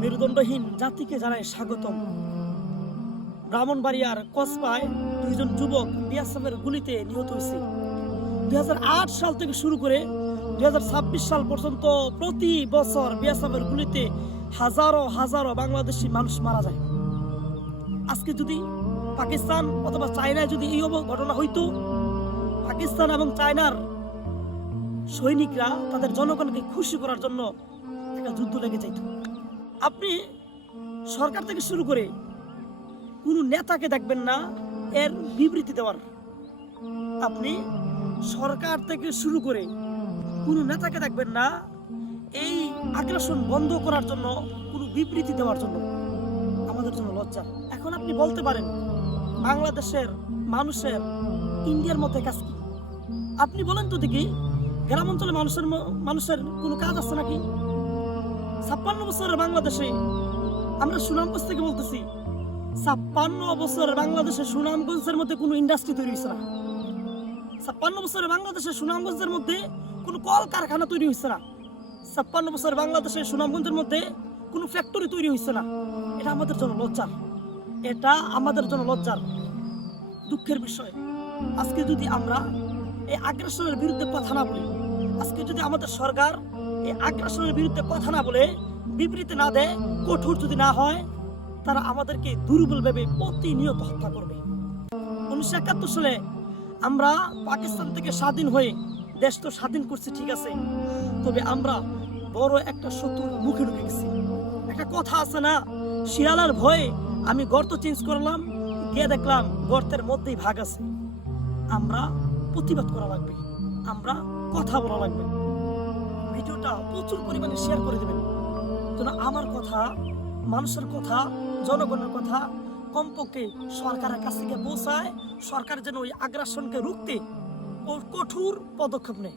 মেরুদণ্ডহীন জাতিকে জানায় স্বাগতম। ব্রাহ্মণবাড়িয়ার কসবায় 2 জন যুবক বিএসএফের গুলিতে নিহত হয়েছে। 2008 সাল থেকে শুরু করে 2026 সাল পর্যন্ত প্রতি বছর বিএসএফের গুলিতে হাজারো হাজারো বাংলাদেশি মানুষ মারা যায়। আজকে যদি পাকিস্তান অথবা চায়নায় যদি এই ঘটনা হইতো, পাকিস্তান এবং চায়নার সৈনিকরা তাদের জনগণকে খুশি করার জন্য একটা যুদ্ধ লেগে যাইত। আপনি সরকার থেকে শুরু করে কোনো নেতাকে দেখবেন না এর বিবৃতি দেওয়ার। আপনি সরকার থেকে শুরু করে কোনো নেতাকে দেখবেন না এই আগ্রাসন বন্ধ করার জন্য কোনো বিবৃতি দেওয়ার জন্য। আমাদের জন্য লজ্জা। এখন আপনি বলতে পারেন বাংলাদেশের মানুষের ইন্ডিয়ার মধ্যে কাজ কি? আপনি বলেন তো দেখি, গ্রাম অঞ্চলে মানুষের কোনো কাজ আছে নাকি? 56 বছরের বাংলাদেশে, আমরা সুনামগঞ্জ থেকে বলতেছি, 56 বছরের বাংলাদেশে সুনামগঞ্জের মধ্যে কোনো ইন্ডাস্ট্রি তৈরি হয়েছে না। 56 বছরের বাংলাদেশে সুনামগঞ্জের মধ্যে কোনো কল কারখানা তৈরি হয়েছে না। 56 বছরের বাংলাদেশে সুনামগঞ্জের মধ্যে কোনো ফ্যাক্টরি তৈরি হয়েছে না। এটা আমাদের জন্য লজ্জার। এটা আমাদের জন্য লজ্জার, দুঃখের বিষয়। আজকে যদি আমরা এই আগ্রাসনের বিরুদ্ধে কথা না বলি, আজকে যদি আমাদের সরকার এই আগ্রাসনের বিরুদ্ধে কথা না বলে, বিবৃতি না দেয়, কঠোর যদি না হয়, তারা আমাদেরকে দুর্বল ভেবে প্রতিনিয়ত হত্যা করবে। 1971 সালে আমরা পাকিস্তান থেকে স্বাধীন হয়ে দেশ তো স্বাধীন করছি, ঠিক আছে, তবে আমরা বড় একটা শত্রুর মুখে ঢুকে গেছি। একটা কথা আছে না, শিয়ালার ভয়ে আমি গর্ত চেঞ্জ করলাম, গিয়ে দেখলাম গর্তের মধ্যেই ভাগ আছে। আমরা প্রতিবাদ করা লাগবে, আমরা কথা বলা লাগবে। ভিডিওটা প্রচুর পরিমাণে শেয়ার করে দেবেন যেন আমার কথা, মানুষের কথা, জনগণের কথা কমপক্ষে সরকারের কাছ থেকে পৌঁছায়। সরকার যেন ওই আগ্রাসনকে রুখতে কঠোর পদক্ষেপ নেয়।